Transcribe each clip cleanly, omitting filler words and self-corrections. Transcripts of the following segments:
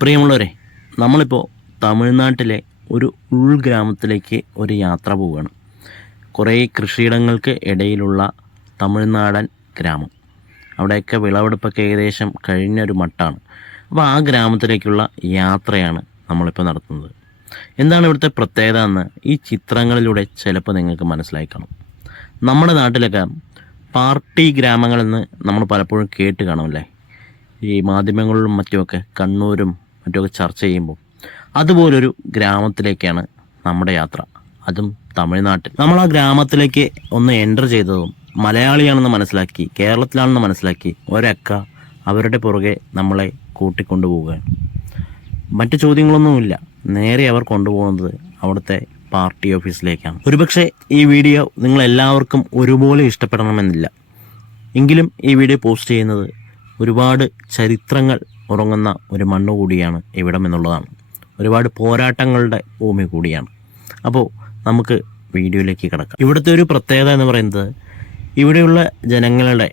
പ്രിയമുള്ളവരെ, നമ്മളിപ്പോൾ തമിഴ്നാട്ടിലെ ഒരു ഉൾഗ്രാമത്തിലേക്ക് ഒരു യാത്ര പോവുകയാണ്. കുറേ കൃഷിയിടങ്ങൾക്ക് ഇടയിലുള്ള തമിഴ്നാടൻ ഗ്രാമം. അവിടെയൊക്കെ വിളവെടുപ്പൊക്കെ ഏകദേശം കഴിഞ്ഞൊരു മട്ടാണ്. അപ്പോൾ ആ ഗ്രാമത്തിലേക്കുള്ള യാത്രയാണ് നമ്മളിപ്പോൾ നടത്തുന്നത്. എന്താണ് ഇവിടുത്തെ പ്രത്യേകത എന്ന് ഈ ചിത്രങ്ങളിലൂടെ ചിലപ്പോൾ നിങ്ങൾക്ക് മനസ്സിലായി കാണും. നമ്മുടെ നാട്ടിലൊക്കെ പാർട്ടി ഗ്രാമങ്ങളെന്ന് നമ്മൾ പലപ്പോഴും കേട്ട് കാണുമല്ലേ, ഈ മാധ്യമങ്ങളിലും മറ്റുമൊക്കെ കണ്ണൂരും മറ്റുമൊക്കെ ചർച്ച ചെയ്യുമ്പോൾ അതുപോലൊരു ഗ്രാമത്തിലേക്കാണ് നമ്മുടെ യാത്ര, അതും തമിഴ്നാട്ടിൽ. നമ്മൾ ആ ഗ്രാമത്തിലേക്ക് ഒന്ന് എൻ്റർ ചെയ്തതും മലയാളിയാണെന്ന് മനസ്സിലാക്കി, കേരളത്തിലാണെന്ന് മനസ്സിലാക്കി ഒരക്ക അവരുടെ പുറകെ നമ്മളെ കൂട്ടിക്കൊണ്ടുപോവുകയാണ്. മറ്റു ചോദ്യങ്ങളൊന്നുമില്ല, നേരെ അവർ കൊണ്ടുപോകുന്നത് അവിടുത്തെ പാർട്ടി ഓഫീസിലേക്കാണ്. ഒരുപക്ഷെ ഈ വീഡിയോ നിങ്ങളെല്ലാവർക്കും ഒരുപോലെ ഇഷ്ടപ്പെടണമെന്നില്ല, എങ്കിലും ഈ വീഡിയോ പോസ്റ്റ് ചെയ്യുന്നത് ഒരുപാട് ചരിത്രങ്ങൾ ഉറങ്ങുന്ന ഒരു മണ്ണ് കൂടിയാണ് ഇവിടം എന്നുള്ളതാണ്. ഒരുപാട് പോരാട്ടങ്ങളുടെ ഭൂമി കൂടിയാണ്. അപ്പോൾ നമുക്ക് വീഡിയോയിലേക്ക് കിടക്കാം. ഇവിടുത്തെ ഒരു പ്രത്യേകത എന്ന് പറയുന്നത്, ഇവിടെയുള്ള ജനങ്ങളുടെ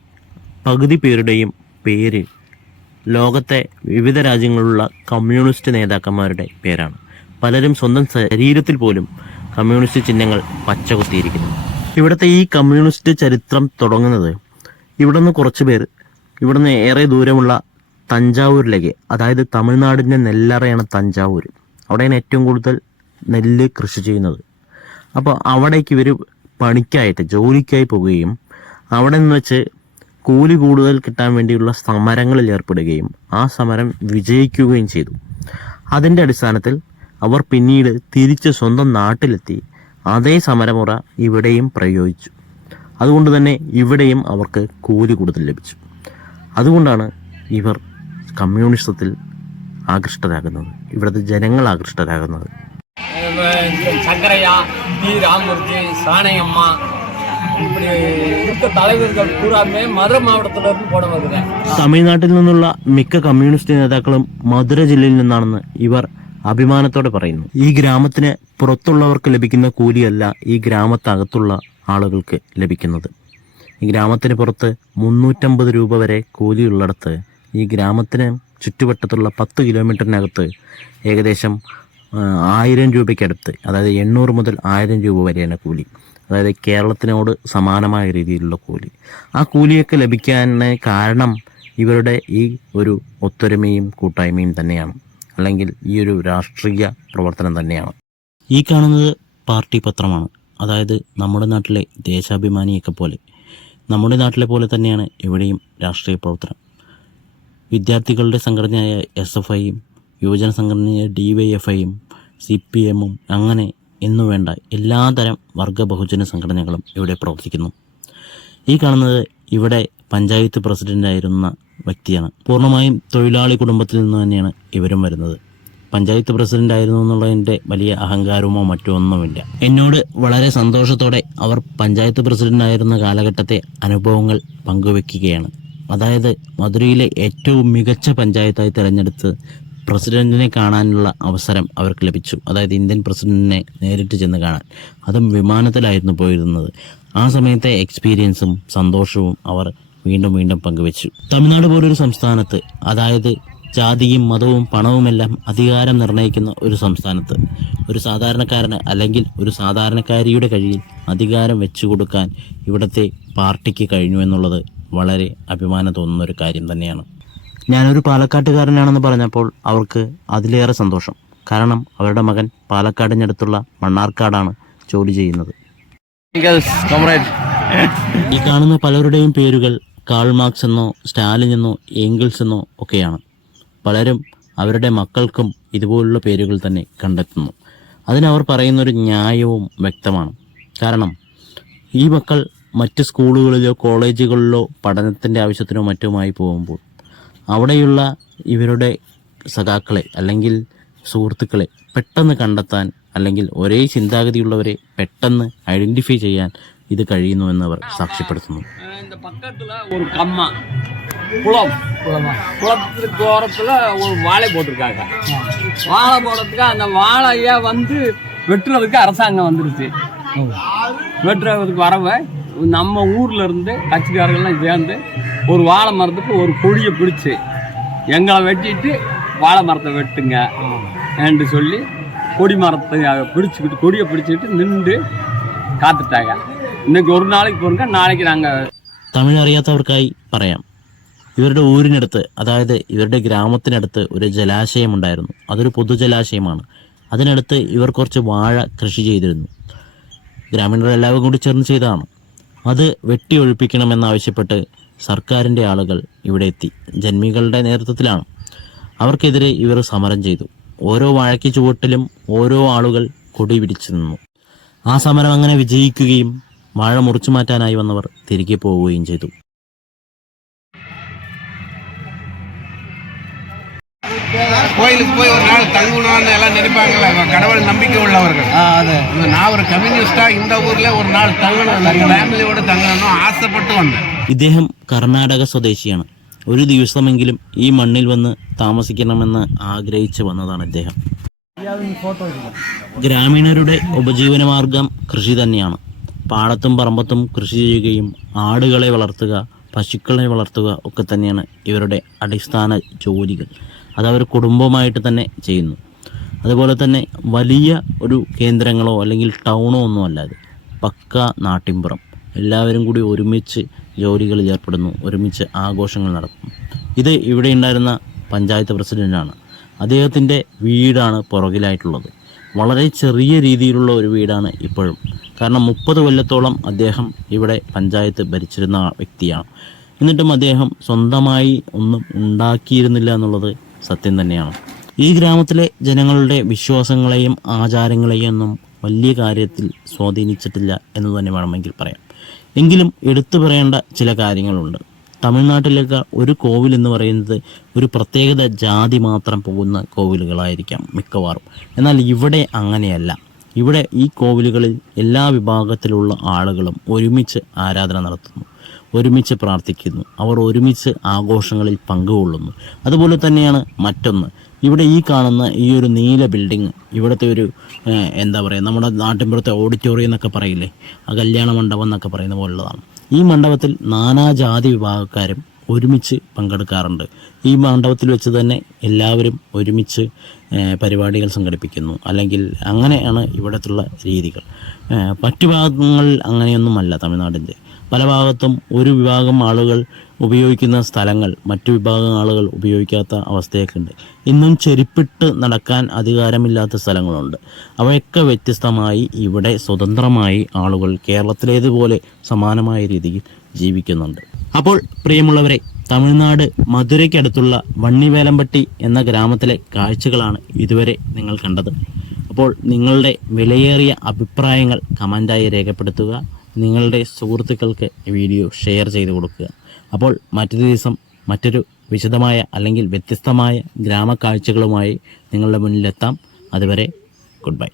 പകുതി പേരുടെയും പേര് ലോകത്തെ വിവിധ രാജ്യങ്ങളിലുള്ള കമ്മ്യൂണിസ്റ്റ് നേതാക്കന്മാരുടെ പേരാണ്. പലരും സ്വന്തം ശരീരത്തിൽ പോലും കമ്മ്യൂണിസ്റ്റ് ചിഹ്നങ്ങൾ പച്ചകുത്തിയിരിക്കുന്നു. ഇവിടുത്തെ ഈ കമ്മ്യൂണിസ്റ്റ് ചരിത്രം തുടങ്ങുന്നത് ഇവിടെ നിന്ന് കുറച്ച് പേർ ഇവിടുന്ന് ഏറെ ദൂരമുള്ള തഞ്ചാവൂരിലേക്ക്, അതായത് തമിഴ്നാടിൻ്റെ നെല്ലറയാണ് തഞ്ചാവൂർ. അവിടെയാണ് ഏറ്റവും കൂടുതൽ നെല്ല് കൃഷി ചെയ്യുന്നത്. അപ്പോൾ അവിടേക്ക് ഇവർ പണിക്കായിട്ട് ജോലിക്കായി പോവുകയും അവിടെ നിന്ന് വെച്ച് കൂലി കൂടുതൽ കിട്ടാൻ വേണ്ടിയുള്ള സമരങ്ങളിൽ ഏർപ്പെടുകയും ആ സമരം വിജയിക്കുകയും ചെയ്തു. അതിൻ്റെ അടിസ്ഥാനത്തിൽ അവർ പിന്നീട് തിരിച്ച് സ്വന്തം നാട്ടിലെത്തി അതേ സമരമുറ ഇവിടെയും പ്രയോഗിച്ചു. അതുകൊണ്ട് തന്നെ ഇവിടെയും അവർക്ക് കൂലി കൂടുതൽ ലഭിച്ചു. അതുകൊണ്ടാണ് ഇവർ കമ്മ്യൂണിസത്തിൽ ആകൃഷ്ടരാകുന്നത്, ഇവിടുത്തെ ജനങ്ങൾ ആകൃഷ്ടരാകുന്നത്. சங்கரையா, டி ராமூர்த்தி, சாணையம்மா, இப்படி இருக்க தலைவர்கள் பூராமே மதுரை மாவட்டத்துல இருந்து போட வருது. തമിഴ്നാട്ടിൽ നിന്നുള്ള മിക്ക കമ്മ്യൂണിസ്റ്റ് നേതാക്കളും മധുര ജില്ലയിൽ നിന്നാണെന്ന് ഇവർ അഭിമാനത്തോടെ പറയുന്നു. ഈ ഗ്രാമത്തിന് പുറത്തുള്ളവർക്ക് ലഭിക്കുന്ന കൂലിയല്ല ഈ ഗ്രാമത്തകത്തുള്ള ആളുകൾക്ക് ലഭിക്കുന്നത്. ഈ ഗ്രാമത്തിന് പുറത്ത് 350 രൂപ വരെ കൂലിയുള്ളിടത്ത് ഈ ഗ്രാമത്തിന് ചുറ്റുവട്ടത്തുള്ള 10 കിലോമീറ്ററിനകത്ത് ഏകദേശം 1000 രൂപയ്ക്കടുത്ത്, അതായത് 800 മുതൽ 1000 രൂപ വരെയാണ് കൂലി. അതായത് കേരളത്തിനോട് സമാനമായ രീതിയിലുള്ള കൂലി. ആ കൂലിയൊക്കെ ലഭിക്കാൻ കാരണം ഇവരുടെ ഈ ഒരു ഒത്തൊരുമയും കൂട്ടായ്മയും തന്നെയാണ്, അല്ലെങ്കിൽ ഈ ഒരു രാഷ്ട്രീയ പ്രവർത്തനം തന്നെയാണ്. ഈ കാണുന്നത് പാർട്ടി പത്രമാണ്. അതായത് നമ്മുടെ നാട്ടിലെ ദേശാഭിമാനിയൊക്കെ പോലെ, നമ്മുടെ നാട്ടിലെ പോലെ തന്നെയാണ് ഇവിടെയും രാഷ്ട്രീയ പ്രവർത്തനം. വിദ്യാർത്ഥികളുടെ സംഘടനയായ SFIയും യുവജന സംഘടനയായ DYFIയും CPMും അങ്ങനെ എന്നു വേണ്ട എല്ലാതരം വർഗ ബഹുജന സംഘടനകളും ഇവിടെ പ്രവർത്തിക്കുന്നു. ഈ കാണുന്നത് ഇവിടെ പഞ്ചായത്ത് പ്രസിഡൻ്റായിരുന്ന വ്യക്തിയാണ്. പൂർണ്ണമായും തൊഴിലാളി കുടുംബത്തിൽ നിന്ന് തന്നെയാണ് ഇവരും വരുന്നത്. പഞ്ചായത്ത് പ്രസിഡന്റ് ആയിരുന്നു എന്നുള്ളതിൻ്റെ വലിയ അഹങ്കാരമോ മറ്റോ ഒന്നുമില്ല. എന്നോട് വളരെ സന്തോഷത്തോടെ അവർ പഞ്ചായത്ത് പ്രസിഡന്റ് ആയിരുന്ന കാലഘട്ടത്തെ അനുഭവങ്ങൾ പങ്കുവെക്കുകയാണ്. അതായത് മധുരയിലെ ഏറ്റവും മികച്ച പഞ്ചായത്തായി തിരഞ്ഞെടുത്ത് പ്രസിഡന്റിനെ കാണാനുള്ള അവസരം അവർക്ക് ലഭിച്ചു. അതായത് ഇന്ത്യൻ പ്രസിഡന്റിനെ നേരിട്ട് ചെന്ന് കാണാൻ, അതും വിമാനത്തിലായിരുന്നു പോയിരുന്നത്. ആ സമയത്തെ എക്സ്പീരിയൻസും സന്തോഷവും അവർ വീണ്ടും വീണ്ടും പങ്കുവെച്ചു. തമിഴ്നാട് പോലൊരു സംസ്ഥാനത്ത്, അതായത് ജാതിയും മതവും പണവുമെല്ലാം അധികാരം നിർണ്ണയിക്കുന്ന ഒരു സംസ്ഥാനത്ത് ഒരു സാധാരണക്കാരന് അല്ലെങ്കിൽ ഒരു സാധാരണക്കാരിയുടെ കയ്യിൽ അധികാരം വെച്ചു കൊടുക്കാൻ ഇവിടുത്തെ പാർട്ടിക്ക് കഴിഞ്ഞു എന്നുള്ളത് വളരെ അഭിമാനം തോന്നുന്ന ഒരു കാര്യം തന്നെയാണ്. ഞാനൊരു പാലക്കാട്ടുകാരനാണെന്ന് പറഞ്ഞപ്പോൾ അവർക്ക് അതിലേറെ സന്തോഷം. കാരണം അവരുടെ മകൻ പാലക്കാടിനടുത്തുള്ള മണ്ണാർക്കാടാണ് ജോലി ചെയ്യുന്നത്. ഈ കാണുന്ന പലരുടെയും പേരുകൾ കാൾ മാർക്സ് എന്നോ സ്റ്റാലിൻ എന്നോ ഏംഗിൾസ് എന്നോ ഒക്കെയാണ്. പലരും അവരുടെ മക്കൾക്കും ഇതുപോലുള്ള പേരുകൾ തന്നെ കണ്ടെത്തുന്നു. അതിനവർ പറയുന്നൊരു ന്യായവും വ്യക്തമാണ്. കാരണം ഈ മക്കൾ മറ്റ് സ്കൂളുകളിലോ കോളേജുകളിലോ പഠനത്തിൻ്റെ ആവശ്യത്തിനോ മറ്റുമായി പോകുമ്പോൾ അവിടെയുള്ള ഇവരുടെ സഖാക്കളെ അല്ലെങ്കിൽ സുഹൃത്തുക്കളെ പെട്ടെന്ന് കണ്ടെത്താൻ, അല്ലെങ്കിൽ ഒരേ ചിന്താഗതിയുള്ളവരെ പെട്ടെന്ന് ഐഡൻറ്റിഫൈ ചെയ്യാൻ ഇത് കഴിയുന്നുവെന്ന് അവർ സാക്ഷ്യപ്പെടുത്തുന്നു. குளத்துக்கு ஓரத்தில் ஒரு வாழை போட்டிருக்காங்க. வாழை போடுறதுக்கு அந்த வாழையை வந்து வெட்டுறதுக்கு அரசாங்கம் வந்துருச்சு. வெட்டுறதுக்கு வரவை நம்ம ஊரில் இருந்து கட்சிக்காரர்கள்லாம் சேர்ந்து ஒரு வாழை மரத்துக்கு ஒரு கொடியை பிடிச்சி எங்களை வெட்டிட்டு வாழை மரத்தை வெட்டுங்க என்று சொல்லி கொடி மரத்தை பிடிச்சிக்கிட்டு கொடியை பிடிச்சிக்கிட்டு நின்று കാത്തിട്ടാക ഇന്നേക്ക് ഒരു നാளைക്ക് പോരുങ്ക നാളേക്ക് ഞങ്ങൾ തമിഴ് അറിയാത്തവർക്കായി പറയാം. ഇവരുടെ ഊരിനടുത്ത്, അതായത് ഇവരുടെ ഗ്രാമത്തിനടുത്ത് ഒരു ജലാശയമുണ്ടായിരുന്നു. അതൊരു പൊതുജലാശയമാണ്. അതിനടുത്ത് ഇവർ കുറച്ച് വാഴ കൃഷി ചെയ്തിരുന്നു. ഗ്രാമീണർ എല്ലാവരും കൂടി ചേർന്ന് ചെയ്തതാണ്. അത് വെട്ടി ഒഴിപ്പിക്കണമെന്നാവശ്യപ്പെട്ട് സർക്കാരിൻ്റെ ആളുകൾ ഇവിടെ എത്തി. ജന്മികളുടെ നേതൃത്വത്തിലാണ്. അവർക്കെതിരെ ഇവർ സമരം ചെയ്തു. ഓരോ വാഴയ്ക്ക് ചുവട്ടിലും ഓരോ ആളുകൾ കൊടി പിടിച്ചു നിന്നു. ആ സമരം അങ്ങനെ വിജയിക്കുകയും വാഴ മുറിച്ചു മാറ്റാനായി വന്നവർ തിരികെ പോവുകയും ചെയ്തു. கோயிலுக்கு போய் ஒரு நாள் தங்கணும்னு எல்லாம் நினைப்பாங்கல்ல, கடவுள் நம்பிக்கை உள்ளவர்கள். நான் ஒரு கம்யூனிஸ்டா இந்த ஊர்ல ஒரு நாள் தங்கணும், ഫാമിലിയോട് തങ്ങണമെന്ന് ആശപ്പെട്ടു വന്നത്. ഇദ്ദേഹം കർണാടക സ്വദേശിയാണ്. ഒരു ദിവസമെങ്കിലും ഈ മണ്ണിൽ വന്ന് താമസിക്കണമെന്ന് ആഗ്രഹിച്ചു വന്നതാണ് ഇദ്ദേഹം. ഗ്രാമീണരുടെ ഉപജീവനമാർഗം കൃഷി തന്നെയാണ്. പാടത്തും പറമ്പത്തും കൃഷി ചെയ്യുകയും ആടുകളെ വളർത്തുക, പശുക്കളെ വളർത്തുക ഒക്കെ തന്നെയാണ് ഇവരുടെ അടിസ്ഥാന ജോലികൾ. അതവർ കുടുംബമായിട്ട് തന്നെ ചെയ്യുന്നു. അതുപോലെ തന്നെ വലിയ ഒരു കേന്ദ്രങ്ങളോ അല്ലെങ്കിൽ ടൗണോ ഒന്നും അല്ലാതെ പക്ക നാട്ടിൻപുറം. എല്ലാവരും കൂടി ഒരുമിച്ച് ജോലികളിൽ ഏർപ്പെടുന്നു, ഒരുമിച്ച് ആഘോഷങ്ങൾ നടത്തുന്നു. ഇത് ഇവിടെ ഉണ്ടായിരുന്ന പഞ്ചായത്ത് പ്രസിഡൻ്റാണ്. അദ്ദേഹത്തിൻ്റെ വീടാണ് പുറകിലായിട്ടുള്ളത്. വളരെ ചെറിയ രീതിയിലുള്ള ഒരു വീടാണ് ഇപ്പോഴും. കാരണം 30 കൊല്ലത്തോളം അദ്ദേഹം ഇവിടെ പഞ്ചായത്ത് ഭരിച്ചിരുന്ന വ്യക്തിയാണ്. എന്നിട്ടും അദ്ദേഹം സ്വന്തമായി ഒന്നും ഉണ്ടാക്കിയിരുന്നില്ല എന്നുള്ളത് സത്യം തന്നെയാണ്. ഈ ഗ്രാമത്തിലെ ജനങ്ങളുടെ വിശ്വാസങ്ങളെയും ആചാരങ്ങളെയും ഒന്നും വലിയ കാര്യത്തിൽ സ്വാധീനിച്ചിട്ടില്ല എന്ന് തന്നെ വേണമെങ്കിൽ പറയാം. എങ്കിലും എടുത്തു പറയേണ്ട ചില കാര്യങ്ങളുണ്ട്. തമിഴ്നാട്ടിലേക്ക് ഒരു കോവിൽ എന്ന് പറയുന്നത് ഒരു പ്രത്യേകത ജാതി മാത്രം പോകുന്ന കോവിലുകളായിരിക്കാം മിക്കവാറും. എന്നാൽ ഇവിടെ അങ്ങനെയല്ല. ഇവിടെ ഈ കോവിലുകളിൽ എല്ലാ വിഭാഗത്തിലുള്ള ആളുകളും ഒരുമിച്ച് ആരാധന നടത്തുന്നു, ഒരുമിച്ച് പ്രാർത്ഥിക്കുന്നു, അവർ ഒരുമിച്ച് ആഘോഷങ്ങളിൽ പങ്കുകൊള്ളുന്നു. അതുപോലെ തന്നെയാണ് മറ്റൊന്ന്, ഇവിടെ ഈ കാണുന്ന ഈ ഒരു നീല ബിൽഡിങ് ഇവിടുത്തെ ഒരു എന്താ പറയുക, നമ്മുടെ നാട്ടിൻപുറത്തെ ഓഡിറ്റോറിയം എന്നൊക്കെ പറയില്ലേ, ആ കല്യാണ മണ്ഡപം എന്നൊക്കെ പറയുന്ന പോലുള്ളതാണ്. ഈ മണ്ഡപത്തിൽ നാനാജാതി വിഭാഗക്കാരും ഒരുമിച്ച് പങ്കെടുക്കാറുണ്ട്. ഈ മണ്ഡപത്തിൽ വെച്ച് തന്നെ എല്ലാവരും ഒരുമിച്ച് പരിപാടികൾ സംഘടിപ്പിക്കുന്നു. അല്ലെങ്കിൽ അങ്ങനെയാണ് ഇവിടത്തുള്ള രീതികൾ. മറ്റു ഭാഗങ്ങളിൽ അങ്ങനെയൊന്നുമല്ല. തമിഴ്നാടിൻ്റെ പല ഭാഗത്തും ഒരു വിഭാഗം ആളുകൾ ഉപയോഗിക്കുന്ന സ്ഥലങ്ങൾ മറ്റു വിഭാഗം ആളുകൾ ഉപയോഗിക്കാത്ത അവസ്ഥയൊക്കെ ഉണ്ട്. ഇന്നും ചെരുപ്പിട്ട് നടക്കാൻ അധികാരമില്ലാത്ത സ്ഥലങ്ങളുണ്ട്. അവയൊക്കെ വ്യത്യസ്തമായി ഇവിടെ സ്വതന്ത്രമായി ആളുകൾ കേരളത്തിലേതുപോലെ സമാനമായ രീതിയിൽ ജീവിക്കുന്നുണ്ട്. അപ്പോൾ പ്രിയമുള്ളവരെ, തമിഴ്നാട് മധുരയ്ക്കടുത്തുള്ള വണ്ണിവേലമ്പട്ടി എന്ന ഗ്രാമത്തിലെ കാഴ്ചകളാണ് ഇതുവരെ നിങ്ങൾ കണ്ടത്. അപ്പോൾ നിങ്ങളുടെ വിലയേറിയ അഭിപ്രായങ്ങൾ കമൻ്റായി രേഖപ്പെടുത്തുക. നിങ്ങളുടെ സുഹൃത്തുക്കൾക്ക് വീഡിയോ ഷെയർ ചെയ്ത് കൊടുക്കുക. അപ്പോൾ മറ്റൊരു ദിവസം മറ്റൊരു വിശദമായ അല്ലെങ്കിൽ വ്യത്യസ്തമായ ഗ്രാമക്കാഴ്ചകളുമായി നിങ്ങളുടെ മുന്നിലെത്താം. അതുവരെ ഗുഡ് ബൈ.